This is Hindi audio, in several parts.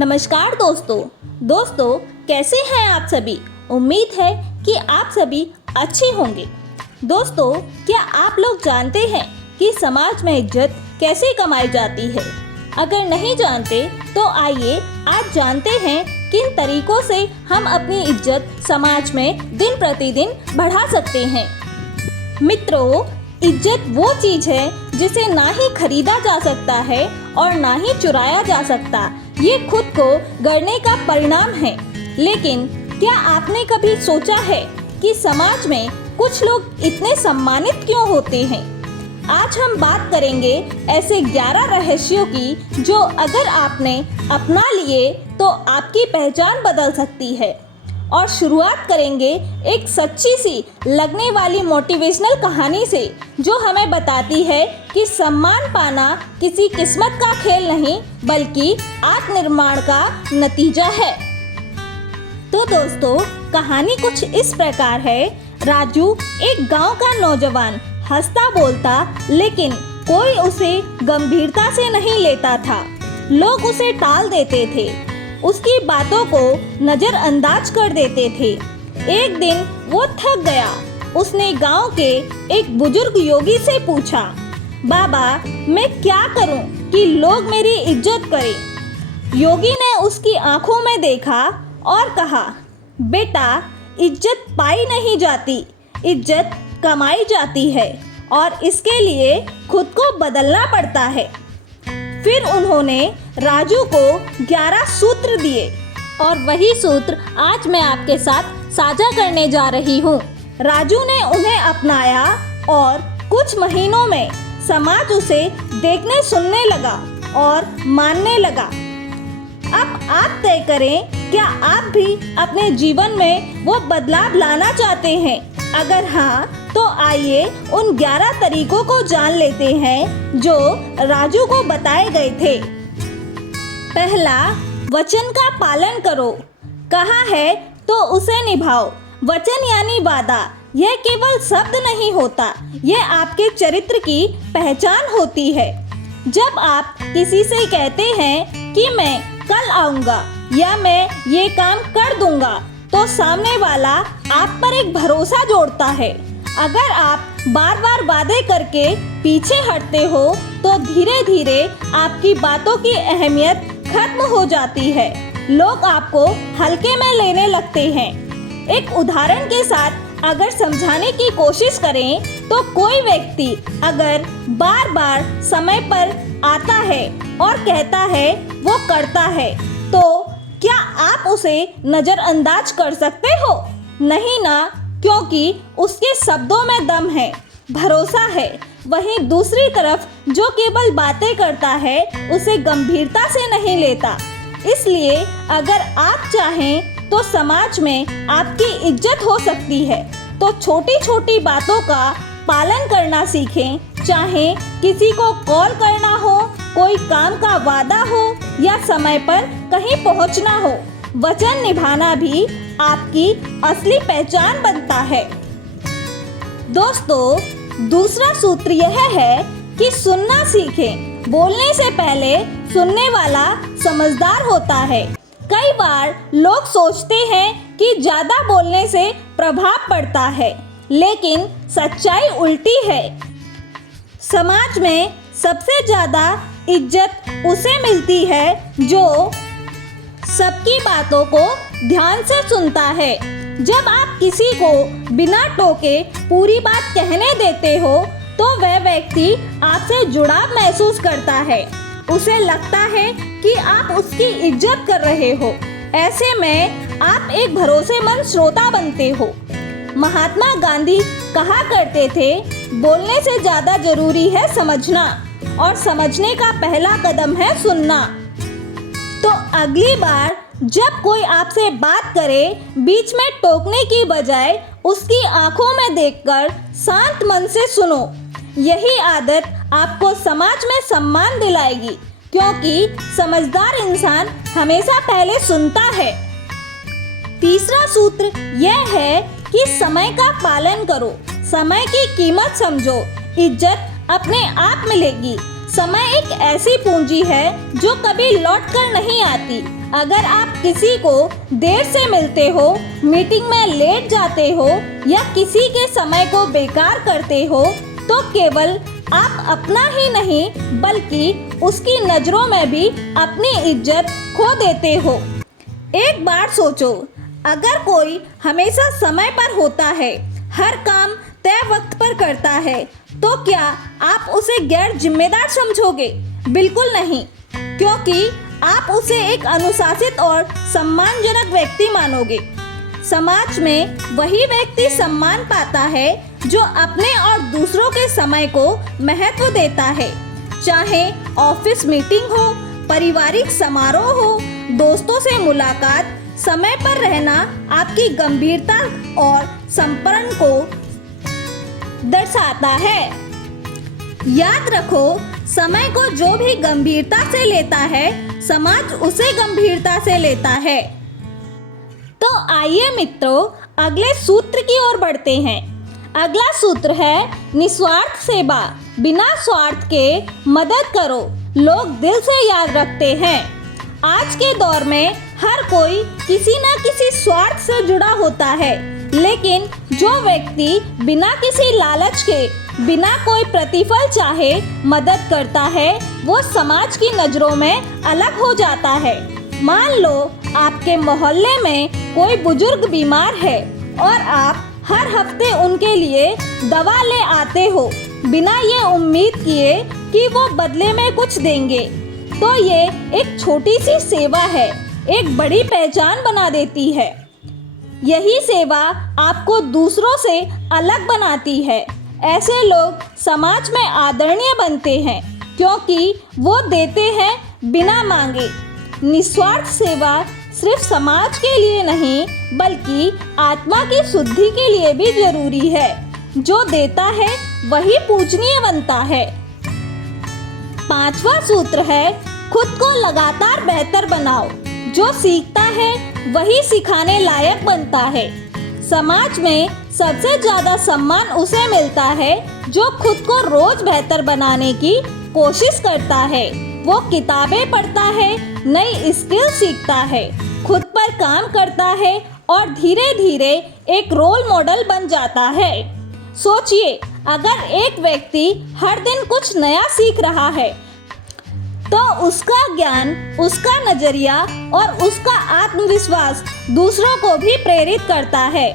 नमस्कार दोस्तों कैसे हैं आप सभी। उम्मीद है कि आप सभी अच्छे होंगे। दोस्तों, क्या आप लोग जानते हैं कि समाज में इज्जत कैसे कमाई जाती है? अगर नहीं जानते तो आइए आज जानते हैं किन तरीकों से हम अपनी इज्जत समाज में दिन प्रतिदिन बढ़ा सकते हैं। मित्रों, इज्जत वो चीज है जिसे ना ही खरीदा जा सकता है और ना ही चुराया जा सकता। ये खुद को गढ़ने का परिणाम है। लेकिन क्या आपने कभी सोचा है कि समाज में कुछ लोग इतने सम्मानित क्यों होते हैं? आज हम बात करेंगे ऐसे 11 रहस्यों की जो अगर आपने अपना लिए तो आपकी पहचान बदल सकती है। और शुरुआत करेंगे एक सच्ची सी लगने वाली मोटिवेशनल कहानी से जो हमें बताती है कि सम्मान पाना किसी किस्मत का खेल नहीं बल्कि आत्मनिर्माण का नतीजा है। तो दोस्तों, कहानी कुछ इस प्रकार है। राजू एक गांव का नौजवान, हंसता बोलता, लेकिन कोई उसे गंभीरता से नहीं लेता था। लोग उसे टाल देते थे, उसकी बातों को नजरअंदाज कर देते थे। एक दिन वो थक गया। उसने गांव के एक बुजुर्ग योगी से पूछा, बाबा, मैं क्या करूं कि लोग मेरी इज्जत करें? योगी ने उसकी आंखों में देखा और कहा, बेटा, इज्जत पाई नहीं जाती, इज्जत कमाई जाती है और इसके लिए खुद को बदलना पड़ता है। फिर उन्होंने राजू को 11 सूत्र दिए और वही सूत्र आज मैं आपके साथ साझा करने जा रही हूँ। राजू ने उन्हें अपनाया और कुछ महीनों में समाज उसे देखने सुनने लगा और मानने लगा। अब आप तय करें, क्या आप भी अपने जीवन में वो बदलाव लाना चाहते हैं? अगर हाँ, तो आइए उन 11 तरीकों को जान लेते हैं जो राजू को बताए गए थे। पहला, वचन का पालन करो। कहा है तो उसे निभाओ। वचन यानी वादा। यह केवल शब्द नहीं होता, यह आपके चरित्र की पहचान होती है। जब आप किसी से कहते हैं कि मैं कल आऊँगा या मैं ये काम कर दूँगा, तो सामने वाला आप पर एक भरोसा जोड़ता है। अगर आप बार बार वादे करके पीछे हटते हो तो धीरे धीरे आपकी बातों की अहमियत खत्म हो जाती है। लोग आपको हल्के में लेने लगते हैं। एक उदाहरण के साथ अगर समझाने की कोशिश करें तो कोई व्यक्ति अगर बार बार समय पर आता है और कहता है वो करता है, तो क्या आप उसे नजरअंदाज कर सकते हो? नहीं ना, क्योंकि उसके शब्दों में दम है, भरोसा है। वहीं दूसरी तरफ जो केवल बातें करता है उसे गंभीरता से नहीं लेता। इसलिए अगर आप चाहें तो समाज में आपकी इज्जत हो सकती है, तो छोटी छोटी बातों का पालन करना सीखें। चाहे किसी को कॉल करना हो, कोई काम का वादा हो या समय पर कहीं पहुंचना हो, वचन निभाना भी आपकी असली पहचान बनता है। दोस्तों, दूसरा सूत्र यह है कि सुनना सीखें। बोलने से पहले सुनने वाला समझदार होता है। कई बार लोग सोचते हैं कि ज़्यादा बोलने से प्रभाव पड़ता है, लेकिन सच्चाई उल्टी है। समाज में सबसे ज़्यादा इज्जत उसे मिलती है जो सबकी बातों को ध्यान से सुनता है। जब आप किसी को बिना टोके पूरी बात कहने देते हो तो वह व्यक्ति आपसे जुड़ाव महसूस करता है। उसे लगता है कि आप उसकी इज्जत कर रहे हो। ऐसे में आप एक भरोसेमंद श्रोता बनते हो। महात्मा गांधी कहा करते थे, बोलने से ज़्यादा जरूरी है समझना, और समझने का पहला कदम है सुनना। तो अगली बार जब कोई आपसे बात करे, बीच में टोकने की बजाय उसकी आंखों में देखकर शांत मन से सुनो। यही आदत आपको समाज में सम्मान दिलाएगी, क्योंकि समझदार इंसान हमेशा पहले सुनता है। तीसरा सूत्र यह है कि समय का पालन करो। समय की कीमत समझो, इज्जत अपने आप मिलेगी। समय एक ऐसी पूंजी है जो कभी लौट कर नहीं आती। अगर आप किसी को देर से मिलते हो, मीटिंग में लेट जाते हो या किसी के समय को बेकार करते हो, तो केवल आप अपना ही नहीं बल्कि उसकी नज़रों में भी अपनी इज्जत खो देते हो। एक बार सोचो, अगर कोई हमेशा समय पर होता है, हर काम तय वक्त पर करता है, तो क्या आप उसे गैर जिम्मेदार समझोगे? बिल्कुल नहीं, क्योंकि आप उसे एक अनुशासित और सम्मानजनक व्यक्ति मानोगे। समाज में वही व्यक्ति सम्मान पाता है जो अपने और दूसरों के समय को महत्व देता है। चाहे ऑफिस मीटिंग हो, पारिवारिक समारोह हो, दोस्तों से मुलाकात, समय पर रहना आपकी गंभीरता और समर्पण को दर्शाता है। याद रखो, समय को जो भी गंभीरता से लेता है, समाज उसे गंभीरता से लेता है। तो आइए मित्रों, अगले सूत्र की ओर बढ़ते हैं। अगला सूत्र है निस्वार्थ सेवा। बिना स्वार्थ के मदद करो, लोग दिल से याद रखते हैं। आज के दौर में हर कोई किसी न किसी स्वार्थ से जुड़ा होता है, लेकिन जो व्यक्ति बिना किसी लालच के, बिना कोई प्रतिफल चाहे मदद करता है, वो समाज की नज़रों में अलग हो जाता है। मान लो आपके मोहल्ले में कोई बुजुर्ग बीमार है और आप हर हफ्ते उनके लिए दवा ले आते हो, बिना ये उम्मीद किए कि वो बदले में कुछ देंगे, तो ये एक छोटी सी सेवा है, एक बड़ी पहचान बना देती है। यही सेवा आपको दूसरों से अलग बनाती है। ऐसे लोग समाज में आदरणीय बनते हैं क्योंकि वो देते हैं बिना मांगे। निस्वार्थ सेवा सिर्फ समाज के लिए नहीं बल्कि आत्मा की शुद्धि के लिए भी जरूरी है। जो देता है वही पूजनीय बनता है। पांचवा सूत्र है खुद को लगातार बेहतर बनाओ। जो सीखता है वही सिखाने लायक बनता है। समाज में सबसे ज़्यादा सम्मान उसे मिलता है जो खुद को रोज बेहतर बनाने की कोशिश करता है। वो किताबें पढ़ता है, नई स्किल सीखता है, खुद पर काम करता है और धीरे धीरे एक रोल मॉडल बन जाता है। सोचिए, अगर एक व्यक्ति हर दिन कुछ नया सीख रहा है तो उसका ज्ञान, उसका नज़रिया और उसका आत्मविश्वास दूसरों को भी प्रेरित करता है।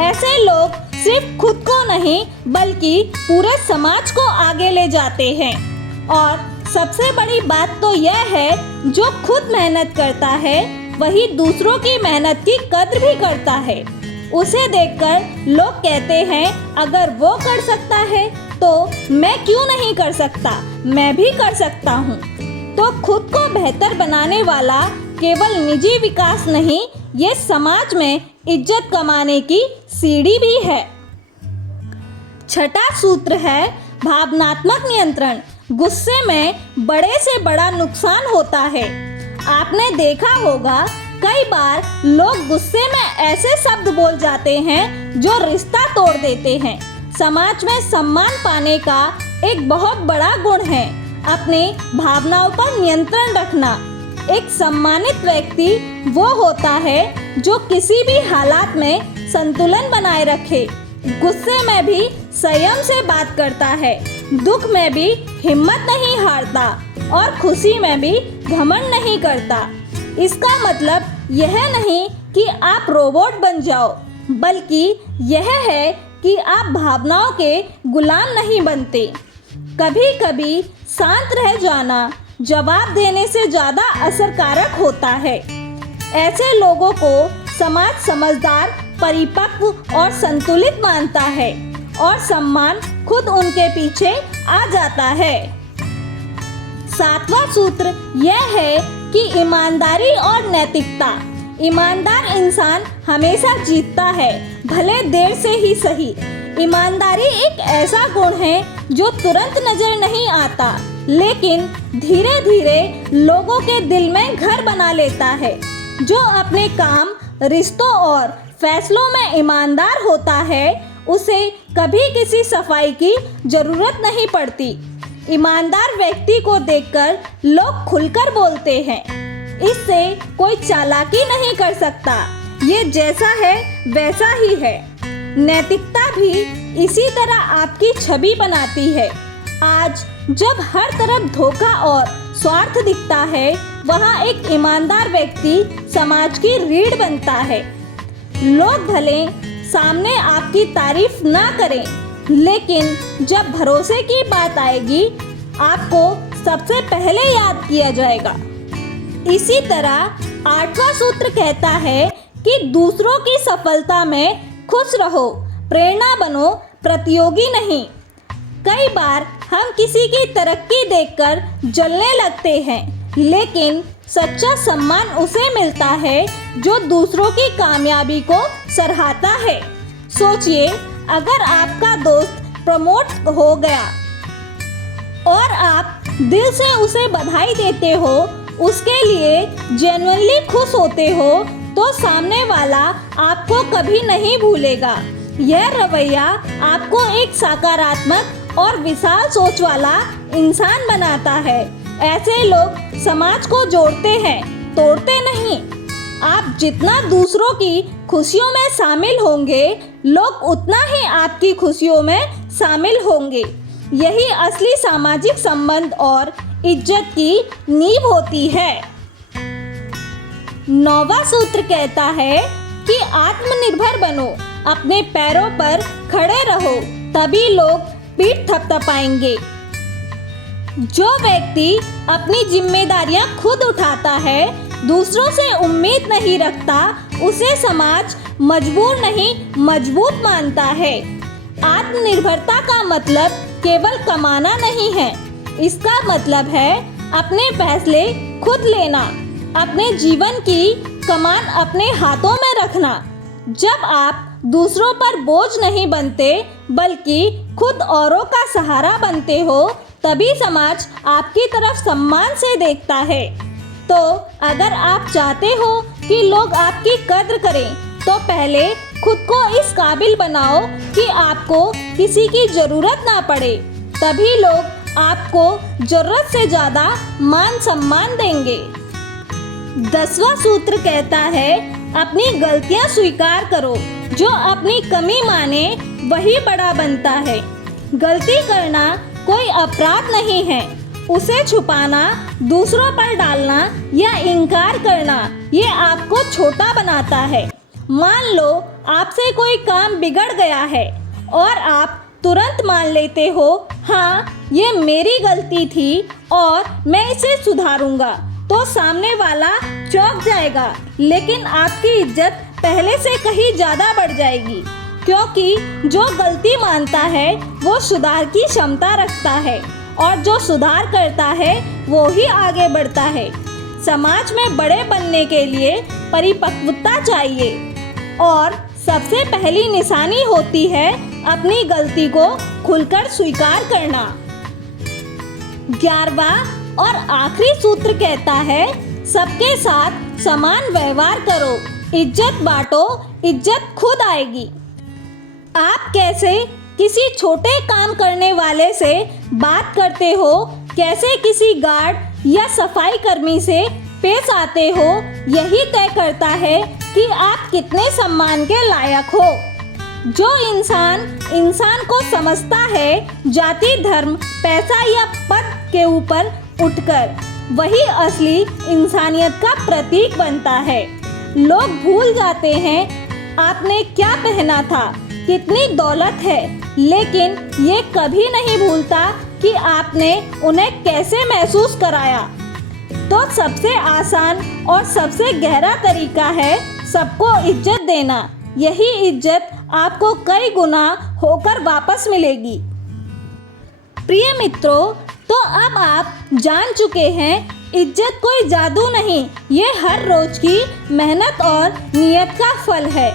ऐसे लोग सिर्फ खुद को नहीं बल्कि पूरे समाज को आगे ले जाते हैं। और सबसे बड़ी बात तो यह है, जो खुद मेहनत करता है वही दूसरों की मेहनत की कद्र भी करता है। उसे देखकर लोग कहते हैं, अगर वो कर सकता है तो मैं क्यों नहीं कर सकता, मैं भी कर सकता हूँ। तो खुद को बेहतर बनाने वाला केवल निजी विकास नहीं, ये समाज में इज्जत कमाने की सीढ़ी भी है। छठा सूत्र है भावनात्मक नियंत्रण। गुस्से में बड़े से बड़ा नुकसान होता है। आपने देखा होगा, कई बार लोग गुस्से में ऐसे शब्द बोल जाते हैं जो रिश्ता तोड़ देते हैं। समाज में सम्मान पाने का एक बहुत बड़ा गुण है अपने भावनाओं पर नियंत्रण रखना। एक सम्मानित व्यक्ति वो होता है जो किसी भी हालात में संतुलन बनाए रखे। गुस्से में भी संयम से बात करता है, दुख में भी हिम्मत नहीं हारता और खुशी में भी घमंड नहीं करता। इसका मतलब यह नहीं कि आप रोबोट बन जाओ, बल्कि यह है कि आप भावनाओं के गुलाम नहीं बनते। कभी कभी शांत रह जाना जवाब देने से ज़्यादा असरकारक होता है। ऐसे लोगों को समाज समझदार, परिपक्व और संतुलित मानता है और सम्मान खुद उनके पीछे आ जाता है। सातवां सूत्र यह है कि ईमानदारी और नैतिकता। ईमानदार इंसान हमेशा जीतता है, भले देर से ही सही। ईमानदारी एक ऐसा गुण है जो तुरंत नजर नहीं आता, लेकिन धीरे धीरे लोगों के दिल में घर बना लेता है। जो अपने काम, रिश्तों और फैसलों में ईमानदार होता है, उसे कभी किसी सफाई की जरूरत नहीं पड़ती। ईमानदार व्यक्ति को देखकर लोग खुलकर बोलते हैं, इससे कोई चालाकी नहीं कर सकता, ये जैसा है वैसा ही है। नैतिकता भी इसी तरह आपकी छवि बनाती है। आज जब हर तरफ धोखा और स्वार्थ दिखता है, वहाँ एक ईमानदार व्यक्ति समाज की रीढ़ बनता है। लोग भले सामने आपकी तारीफ ना करें, लेकिन जब भरोसे की बात आएगी, आपको सबसे पहले याद किया जाएगा। इसी तरह 8वां सूत्र कहता है कि दूसरों की सफलता में खुश रहो, प्रेरणा बनो, प्रतियोगी नहीं। कई बार हम किसी की तरक्की देखकर जलने लगते हैं, लेकिन सच्चा सम्मान उसे मिलता है जो दूसरों की कामयाबी को सराहता है। सोचिए, अगर आपका दोस्त प्रमोट हो गया और आप दिल से उसे बधाई देते हो, उसके लिए जेन्युइनली खुश होते हो, तो सामने वाला आपको कभी नहीं भूलेगा। यह रवैया आपको एक सकारात्मक और विशाल सोच वाला इंसान बनाता है। ऐसे लोग समाज को जोड़ते हैं, तोड़ते नहीं। आप जितना दूसरों की खुशियों में शामिल होंगे, लोग उतना ही आपकी खुशियों में शामिल होंगे। यही असली सामाजिक संबंध और इज्जत की नींव होती है। 9वां सूत्र कहता है कि आत्मनिर्भर बनो, अपने पैरों पर खड़े रहो, तभी लोग पीठ थपथपाएंगे। जो व्यक्ति अपनी जिम्मेदारियां खुद उठाता है, दूसरों से उम्मीद नहीं रखता, उसे समाज मजबूर नहीं मजबूत मानता है। आत्मनिर्भरता का मतलब केवल कमाना नहीं है, इसका मतलब है अपने फैसले खुद लेना, अपने जीवन की कमान अपने हाथों में रखना। जब आप दूसरों पर बोझ नहीं बनते, बल्कि खुद औरों का सहारा बनते हो, तभी समाज आपकी तरफ सम्मान से देखता है। तो अगर आप चाहते हो कि लोग आपकी कद्र करें, तो पहले खुद को इस काबिल बनाओ कि आपको किसी की जरूरत ना पड़े, तभी लोग आपको जरूरत से ज़्यादा मान सम्मान देंगे। 10वां सूत्र कहता है, अपनी गलतियां स्वीकार करो, जो अपनी कमी माने वही बड़ा बनता है। गलती करना कोई अपराध नहीं है, उसे छुपाना, दूसरों पर डालना या इनकार करना, ये आपको छोटा बनाता है। मान लो आपसे कोई काम बिगड़ गया है और आप तुरंत मान लेते हो, हाँ ये मेरी गलती थी और मैं इसे सुधारूंगा, तो सामने वाला चौंक जाएगा, लेकिन आपकी इज्जत पहले से कहीं ज़्यादा बढ़ जाएगी, क्योंकि जो गलती मानता है वो सुधार की क्षमता रखता है, और जो सुधार करता है वो ही आगे बढ़ता है। समाज में बड़े बनने के लिए परिपक्वता चाहिए, और सबसे पहली निशानी होती है अपनी गलती को खुलकर स्वीकार करना। 11वां और आखिरी सूत्र कहता है, सबके साथ समान व्यवहार करो, इज्जत बांटो, इज्जत खुद आएगी। आप कैसे किसी छोटे काम करने वाले से बात करते हो, कैसे किसी गार्ड या सफाई कर्मी से पेश आते हो, यही तय करता है कि आप कितने सम्मान के लायक हो। जो इंसान को समझता है जाति, धर्म, पैसा या पद के ऊपर उठकर, वही असली इंसानियत का प्रतीक बनता है। लोग भूल जाते हैं आपने क्या पहना था, कितनी दौलत है, लेकिन ये कभी नहीं भूलता कि आपने उन्हें कैसे महसूस कराया। तो सबसे आसान और सबसे गहरा तरीका है सबको इज्जत देना। यही इज्जत आपको कई गुना होकर वापस मिलेगी। प्रिय मित्रों, तो अब आप जान चुके हैं, इज्जत कोई जादू नहीं, ये हर रोज की मेहनत और नियत का फल है।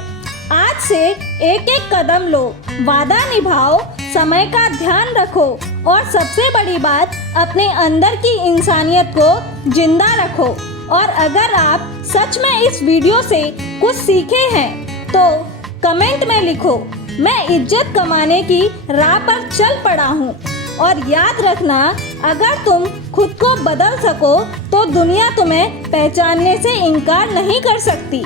आज से एक एक कदम लो, वादा निभाओ, समय का ध्यान रखो, और सबसे बड़ी बात, अपने अंदर की इंसानियत को जिंदा रखो। और अगर आप सच में इस वीडियो से कुछ सीखे हैं, तो कमेंट में लिखो, मैं इज्जत कमाने की राह पर चल पड़ा हूँ। और याद रखना, अगर तुम खुद को बदल सको तो दुनिया तुम्हें पहचानने से इनकार नहीं कर सकती।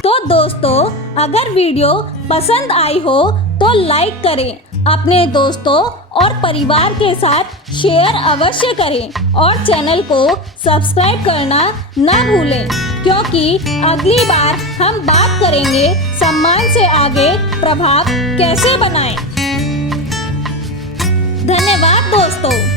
तो दोस्तों, अगर वीडियो पसंद आई हो तो लाइक करें, अपने दोस्तों और परिवार के साथ शेयर अवश्य करें और चैनल को सब्सक्राइब करना ना भूलें, क्योंकि अगली बार हम बात करेंगे सम्मान से आगे प्रभाव कैसे बनाएं। धन्यवाद दोस्तों।